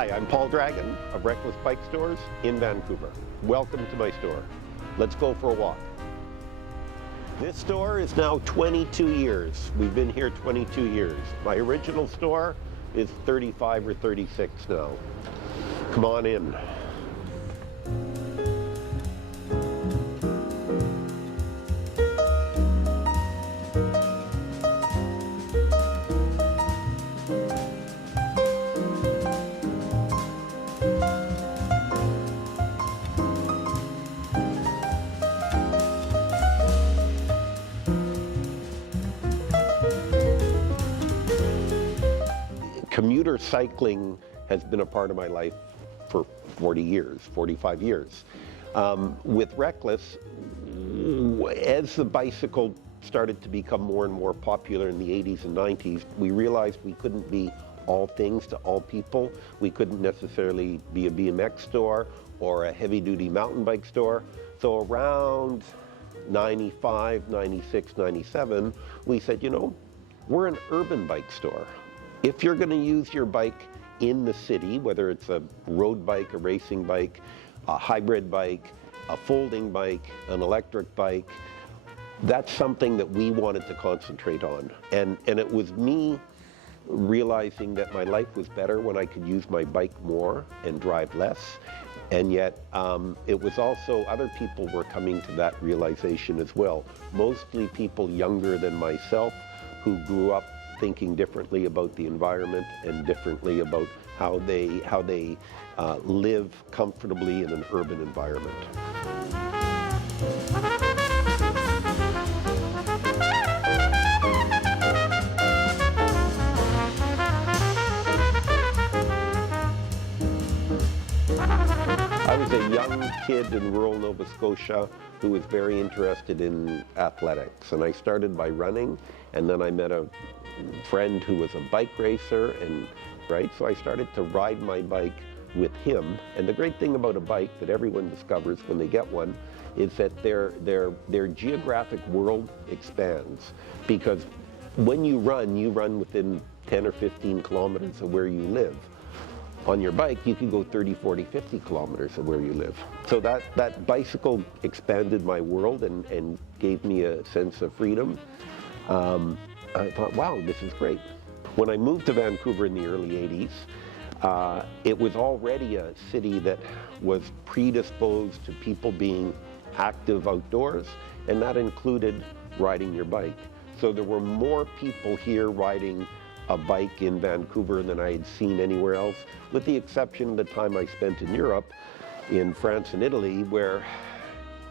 Hi, I'm Paul Dragan of Reckless Bike Stores in Vancouver. Welcome to my store. Let's go for a walk. This store is now 22 years. We've been here 22 years. My original store is 35 or 36 now. Come on in. Commuter cycling has been a part of my life for 40 years, 45 years. With Reckless, as the bicycle started to become more and more popular in the 80s and 90s, we realized we couldn't be all things to all people. We couldn't necessarily be a BMX store or a heavy-duty mountain bike store. So around 95, 96, 97, we said, you know, we're an urban bike store. If you're going to use your bike in the city, whether it's a road bike, a racing bike, a hybrid bike, a folding bike, an electric bike, that's something that we wanted to concentrate on. And it was me realizing that my life was better when I could use my bike more and drive less. And yet it was also other people were coming to that realization as well. Mostly people younger than myself who grew up thinking differently about the environment and differently about how they live comfortably in an urban environment. I was a young kid in rural Nova Scotia who was very interested in athletics, and I started by running, and then I met a friend who was a bike racer, and so I started to ride my bike with him. And the great thing about a bike that everyone discovers when they get one is that their geographic world expands, because when you run within 10 or 15 kilometers of where you live. On your bike, you can go 30, 40, 50 kilometers of where you live. So that bicycle expanded my world and gave me a sense of freedom. I thought, wow, this is great. When I moved to Vancouver in the early 80s, it was already a city that was predisposed to people being active outdoors, and that included riding your bike. So there were more people here riding a bike in Vancouver than I had seen anywhere else, with the exception of the time I spent in Europe, in France and Italy, where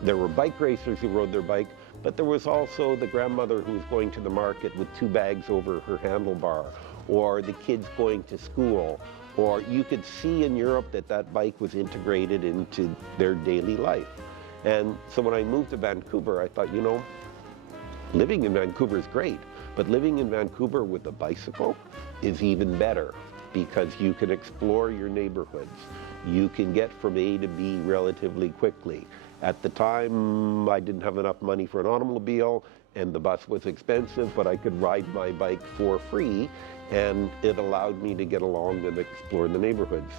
there were bike racers who rode their bike, but there was also the grandmother who was going to the market with 2 bags over her handlebar, or the kids going to school, or you could see in Europe that bike was integrated into their daily life. And so when I moved to Vancouver, I thought, you know, living in Vancouver is great, but living in Vancouver with a bicycle is even better, because you can explore your neighborhoods. You can get from A to B relatively quickly. At the time, I didn't have enough money for an automobile, and the bus was expensive, but I could ride my bike for free, and it allowed me to get along and explore the neighborhoods.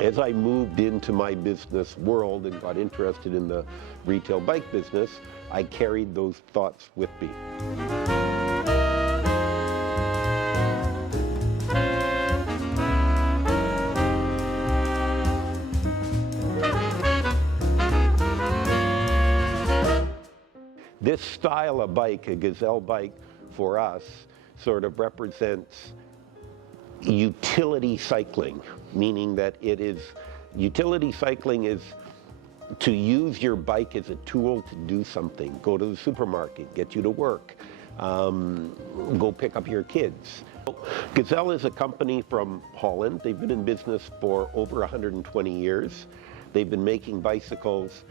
As I moved into my business world and got interested in the retail bike business, I carried those thoughts with me. This style of bike, a gazelle bike, for us, sort of represents utility cycling, meaning that utility cycling is to use your bike as a tool to do something. Go to the supermarket, get you to work, go pick up your kids. Gazelle is a company from Holland. They've been in business for over 120 years. They've been making bicycles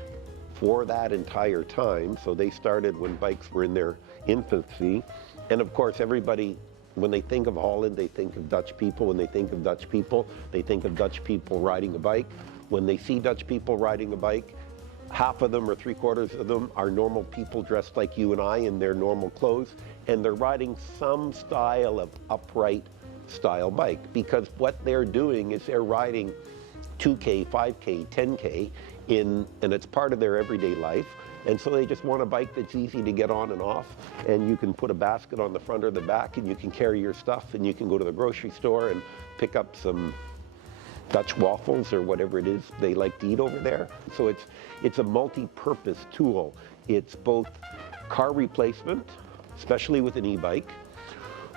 for that entire time. So they started when bikes were in their infancy. And of course, everybody, when they think of Holland, they think of Dutch people. When they think of Dutch people, they think of Dutch people riding a bike. When they see Dutch people riding a bike, half of them or 3/4 of them are normal people dressed like you and I in their normal clothes, and they're riding some style of upright style bike, because what they're doing is they're riding 2K, 5K, 10K and it's part of their everyday life. And so they just want a bike that's easy to get on and off, and you can put a basket on the front or the back and you can carry your stuff, and you can go to the grocery store and pick up some Dutch waffles or whatever it is they like to eat over there. So it's a multi-purpose tool. It's both car replacement, especially with an e-bike,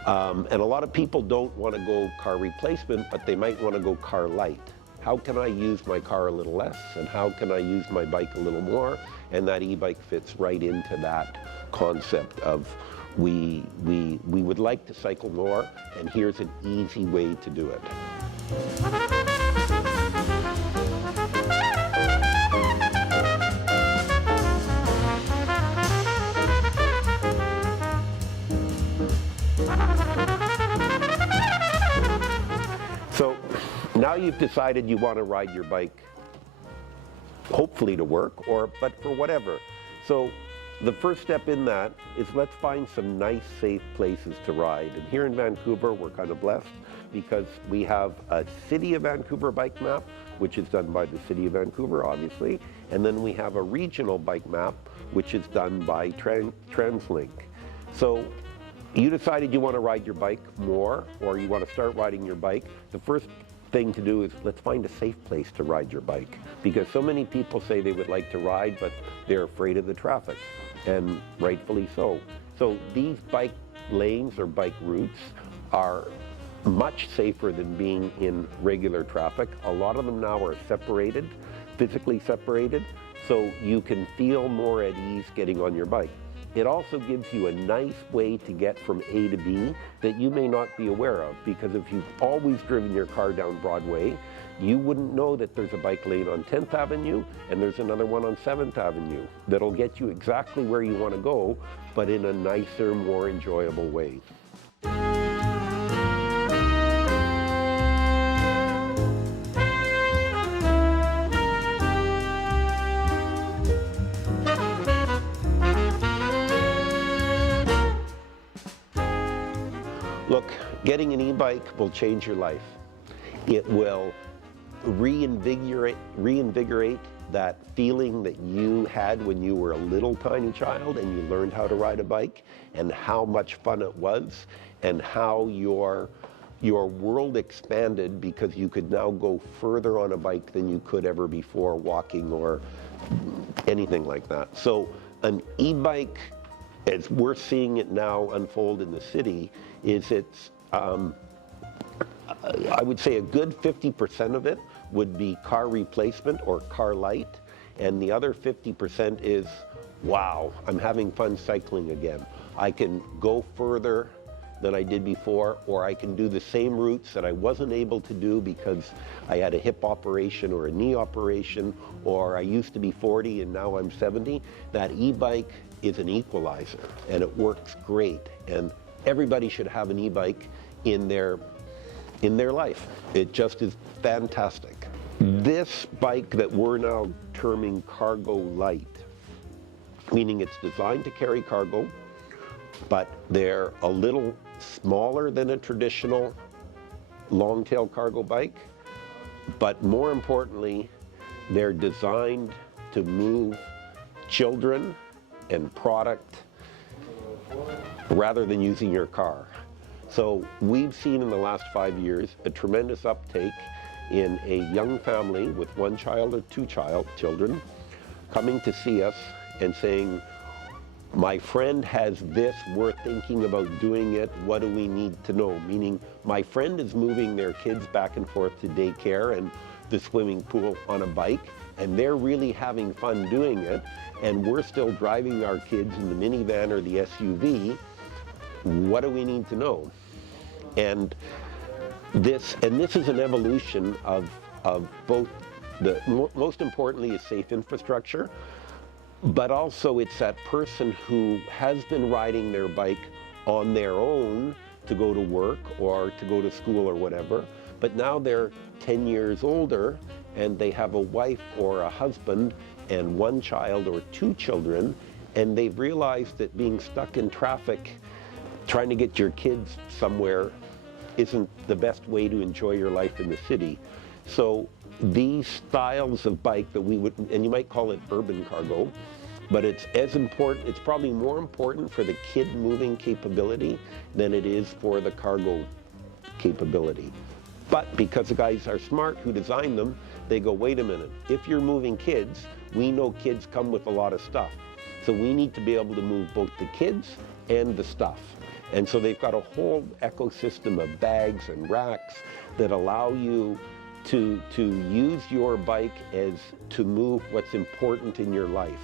and a lot of people don't want to go car replacement, but they might want to go car light. How can I use my car a little less, and how can I use my bike a little more? And that e-bike fits right into that concept of we would like to cycle more, and here's an easy way to do it. So now you've decided you want to ride your bike, hopefully to work, but for whatever. So the first step in that is let's find some nice, safe places to ride. And here in Vancouver, we're kind of blessed because we have a City of Vancouver bike map, which is done by the City of Vancouver, obviously. And then we have a regional bike map, which is done by TransLink. So you decided you want to ride your bike more, or you want to start riding your bike. The first thing to do is let's find a safe place to ride your bike, because so many people say they would like to ride, but they're afraid of the traffic, and rightfully so. So these bike lanes or bike routes are much safer than being in regular traffic. A lot of them now are separated, physically separated, so you can feel more at ease getting on your bike. It also gives you a nice way to get from A to B that you may not be aware of, because if you've always driven your car down Broadway, you wouldn't know that there's a bike lane on 10th Avenue and there's another one on 7th Avenue that'll get you exactly where you want to go, but in a nicer, more enjoyable way. Look, getting an e-bike will change your life. It will reinvigorate that feeling that you had when you were a little tiny child and you learned how to ride a bike, and how much fun it was, and how your world expanded because you could now go further on a bike than you could ever before walking or anything like that. So an e-bike, as we're seeing it now unfold in the city, it's I would say a good 50% of it would be car replacement or car light, and the other 50% is, wow, I'm having fun cycling again. I can go further than I did before, or I can do the same routes that I wasn't able to do because I had a hip operation or a knee operation, or I used to be 40 and now I'm 70. That e-bike is an equalizer, and it works great, and everybody should have an e-bike in their life. It just is fantastic. This bike that we're now terming cargo light, meaning it's designed to carry cargo, but they're a little smaller than a traditional long-tail cargo bike, but more importantly, they're designed to move children and product rather than using your car. So we've seen in the last 5 years a tremendous uptake in a young family with one child or two children coming to see us and saying, my friend has this, we're thinking about doing it, what do we need to know? Meaning, my friend is moving their kids back and forth to daycare and the swimming pool on a bike, and they're really having fun doing it, and we're still driving our kids in the minivan or the SUV. What do we need to know? And this is an evolution of both most importantly is safe infrastructure, but also it's that person who has been riding their bike on their own to go to work or to go to school or whatever, but now they're 10 years older and they have a wife or a husband and one child or two children, and they've realized that being stuck in traffic, trying to get your kids somewhere isn't the best way to enjoy your life in the city. So these styles of bike that we would, and you might call it urban cargo, but it's as important, it's probably more important for the kid moving capability than it is for the cargo capability. But because the guys are smart who designed them, they go, wait a minute, if you're moving kids, we know kids come with a lot of stuff. So we need to be able to move both the kids and the stuff. And so they've got a whole ecosystem of bags and racks that allow you to use your bike as to move what's important in your life,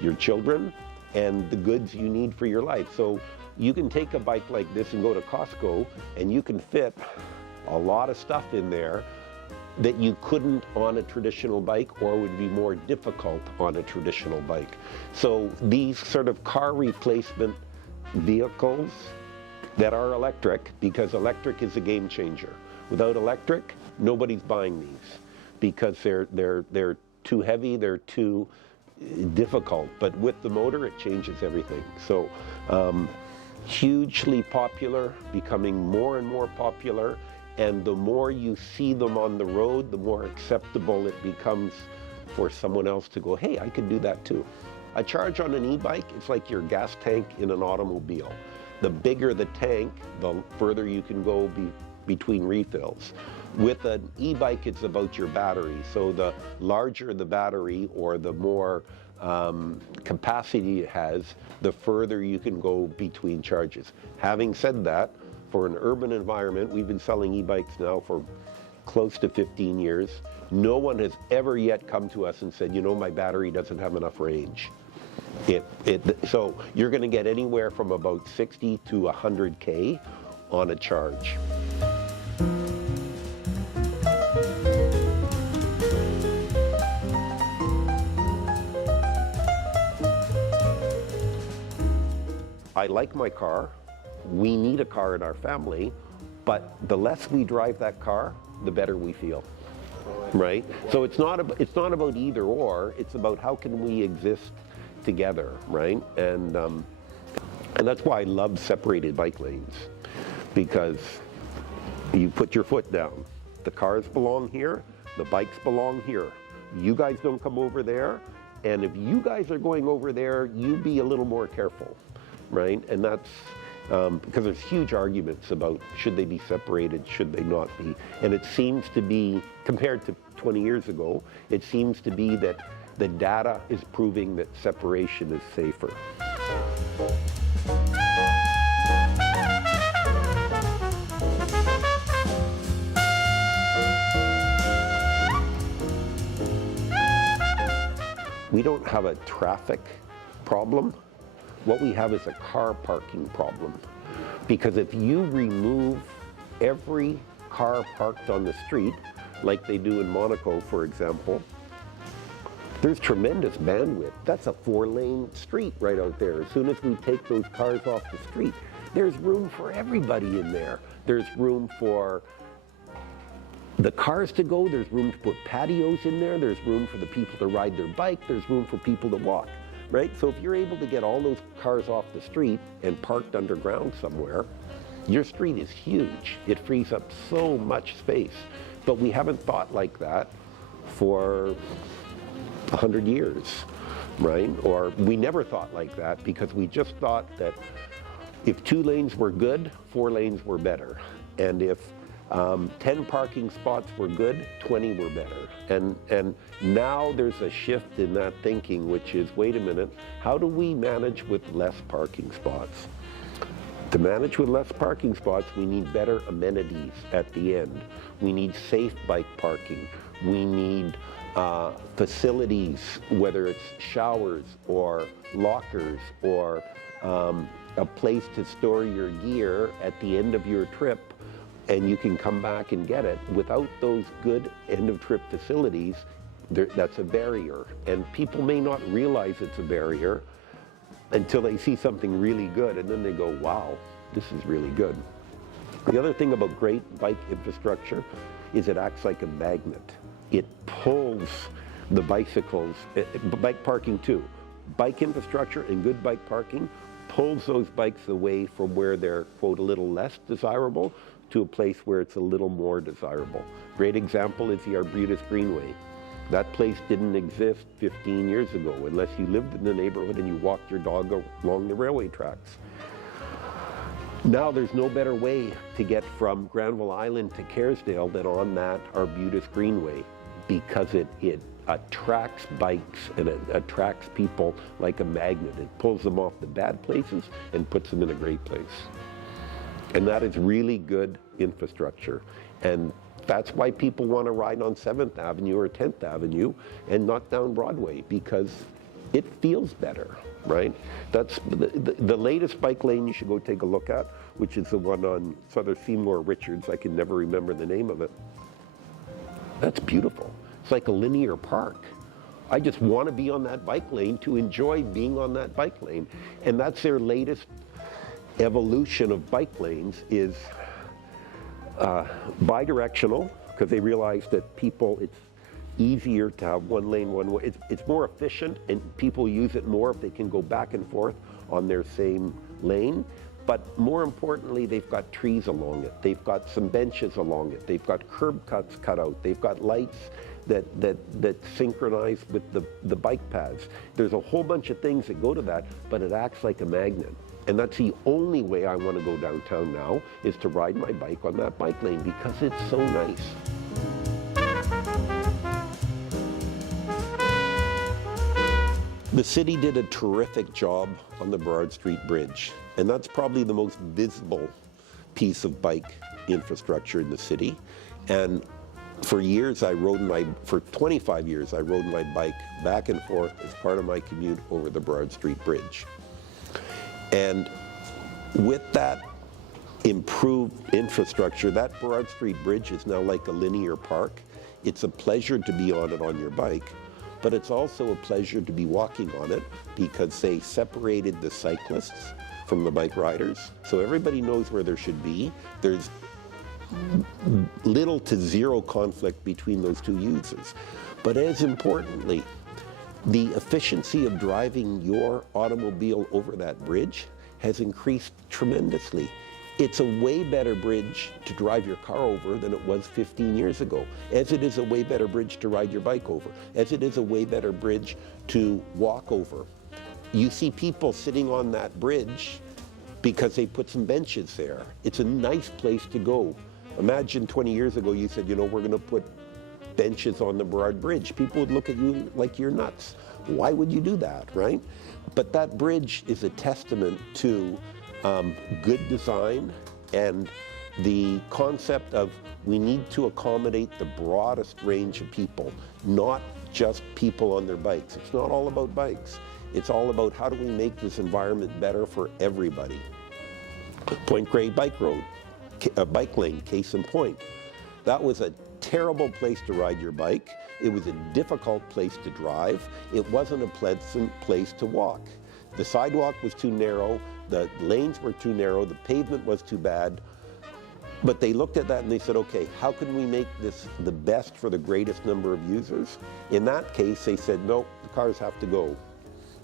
your children and the goods you need for your life. So you can take a bike like this and go to Costco and you can fit a lot of stuff in there that you couldn't on a traditional bike, or would be more difficult on a traditional bike. So these sort of car replacement vehicles that are electric, because electric is a game changer. Without electric, nobody's buying these because they're too heavy, they're too difficult. But with the motor, it changes everything. So hugely popular, becoming more and more popular. And the more you see them on the road, the more acceptable it becomes for someone else to go, hey, I could do that too. A charge on an e-bike, it's like your gas tank in an automobile. The bigger the tank, the further you can go between refills. With an e-bike, it's about your battery. So the larger the battery or the more capacity it has, the further you can go between charges. Having said that, for an urban environment, we've been selling e-bikes now for close to 15 years. No one has ever yet come to us and said, you know, my battery doesn't have enough range. So you're going to get anywhere from about 60 to 100K on a charge. I like my car. We need a car in our family, but the less we drive that car, the better we feel, right? So it's not about either or, it's about how can we exist together, right? And that's why I love separated bike lanes, because you put your foot down. The cars belong here, the bikes belong here. You guys don't come over there, and if you guys are going over there, you be a little more careful, right? And that's because there's huge arguments about should they be separated, should they not be. And it seems to be, compared to 20 years ago, it seems to be that the data is proving that separation is safer. We don't have a traffic problem. What we have is a car parking problem. Because if you remove every car parked on the street, like they do in Monaco, for example, there's tremendous bandwidth. That's a 4-lane street right out there. As soon as we take those cars off the street, there's room for everybody in there. There's room for the cars to go, there's room to put patios in there, there's room for the people to ride their bike, there's room for people to walk. Right? So if you're able to get all those cars off the street and parked underground somewhere, your street is huge. It frees up so much space. But we haven't thought like that for 100 years, right? Or we never thought like that because we just thought that if 2 lanes were good, 4 lanes were better. And if 10 parking spots were good, 20 were better. And now there's a shift in that thinking, which is, wait a minute, how do we manage with less parking spots? To manage with less parking spots, we need better amenities at the end. We need safe bike parking. We need facilities, whether it's showers or lockers or a place to store your gear at the end of your trip, and you can come back and get it. Without those good end-of-trip facilities, that's a barrier. And people may not realize it's a barrier until they see something really good, and then they go, wow, this is really good. The other thing about great bike infrastructure is it acts like a magnet. It pulls the bicycles, bike parking too. Bike infrastructure and good bike parking pulls those bikes away from where they're, quote, a little less desirable to a place where it's a little more desirable. Great example is the Arbutus Greenway. That place didn't exist 15 years ago unless you lived in the neighborhood and you walked your dog along the railway tracks. Now there's no better way to get from Granville Island to Kerrisdale than on that Arbutus Greenway, because it attracts bikes and it attracts people like a magnet. It pulls them off the bad places and puts them in a great place. And that is really good infrastructure. And that's why people want to ride on 7th Avenue or 10th Avenue and not down Broadway, because it feels better, right? That's the latest bike lane you should go take a look at, which is the one on Southern Seymour Richards. I can never remember the name of it. That's beautiful. It's like a linear park. I just want to be on that bike lane to enjoy being on that bike lane. And that's their latest evolution of bike lanes, is bi-directional, because they realize that people, it's easier to have one lane, one way. It's more efficient, and people use it more if they can go back and forth on their same lane. But more importantly, they've got trees along it. They've got some benches along it. They've got curb cuts cut out. They've got lights that synchronize with the bike paths. There's a whole bunch of things that go to that, but it acts like a magnet. And that's the only way I want to go downtown now, is to ride my bike on that bike lane, because it's so nice. The city did a terrific job on the Burrard Street Bridge, and that's probably the most visible piece of bike infrastructure in the city. And for years, for 25 years, I rode my bike back and forth as part of my commute over the Burrard Street Bridge. And with that improved infrastructure, that Burrard Street Bridge is now like a linear park. It's a pleasure to be on it on your bike, but it's also a pleasure to be walking on it, because they separated the cyclists from the bike riders. So everybody knows where there should be. There's little to zero conflict between those two users. But as importantly, the efficiency of driving your automobile over that bridge has increased tremendously. It's a way better bridge to drive your car over than it was 15 years ago, as it is a way better bridge to ride your bike over, as it is a way better bridge to walk over. You see people sitting on that bridge because they put some benches there. It's a nice place to go. Imagine 20 years ago you said, you know, we're going to put benches on the Burrard Bridge. People would look at you like you're nuts. Why would you do that, right? But that bridge is a testament to good design and the concept of we need to accommodate the broadest range of people, not just people on their bikes. It's not all about bikes. It's all about how do we make this environment better for everybody. Point Grey Bike Road, a bike lane, case in point. That was a terrible place to ride your bike. It was a difficult place to drive. It wasn't a pleasant place to walk. The sidewalk was too narrow, the lanes were too narrow, the pavement was too bad. But they looked at that and they said, okay, how can we make this the best for the greatest number of users? In that case, they said, no, the cars have to go.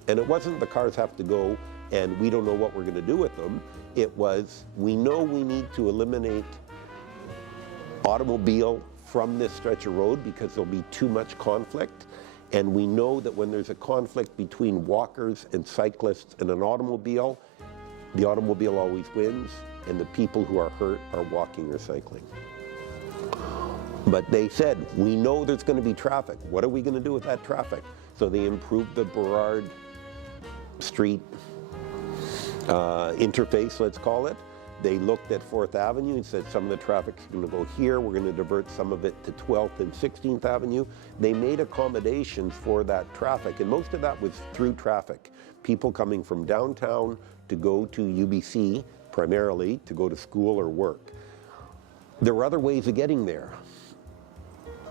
And it wasn't the cars have to go and we don't know what we're going to do with them. It was, we know we need to eliminate automobile from this stretch of road because there'll be too much conflict. And we know that when there's a conflict between walkers and cyclists and an automobile, the automobile always wins, and the people who are hurt are walking or cycling. But they said, we know there's going to be traffic. What are we going to do with that traffic? So they improved the Burrard Street interface, let's call it. They looked at 4th Avenue and said some of the traffic's going to go here. We're going to divert some of it to 12th and 16th Avenue. They made accommodations for that traffic, and most of that was through traffic. People coming from downtown to go to UBC, primarily to go to school or work. There were other ways of getting there.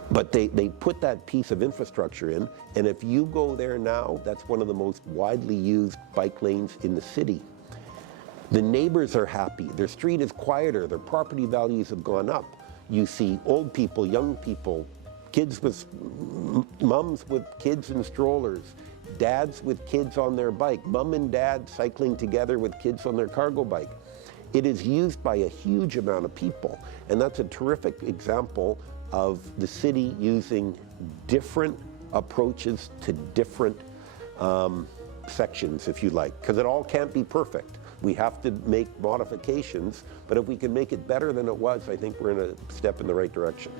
But they put that piece of infrastructure in, and if you go there now, that's one of the most widely used bike lanes in the city. The neighbors are happy, their street is quieter, their property values have gone up. You see old people, young people, kids with, mums with kids in strollers, dads with kids on their bike, mom and dad cycling together with kids on their cargo bike. it is used by a huge amount of people. And that's a terrific example of the city using different approaches to different sections, if you like, because it all can't be perfect. We have to make modifications, but if we can make it better than it was, I think we're in a step in the right direction.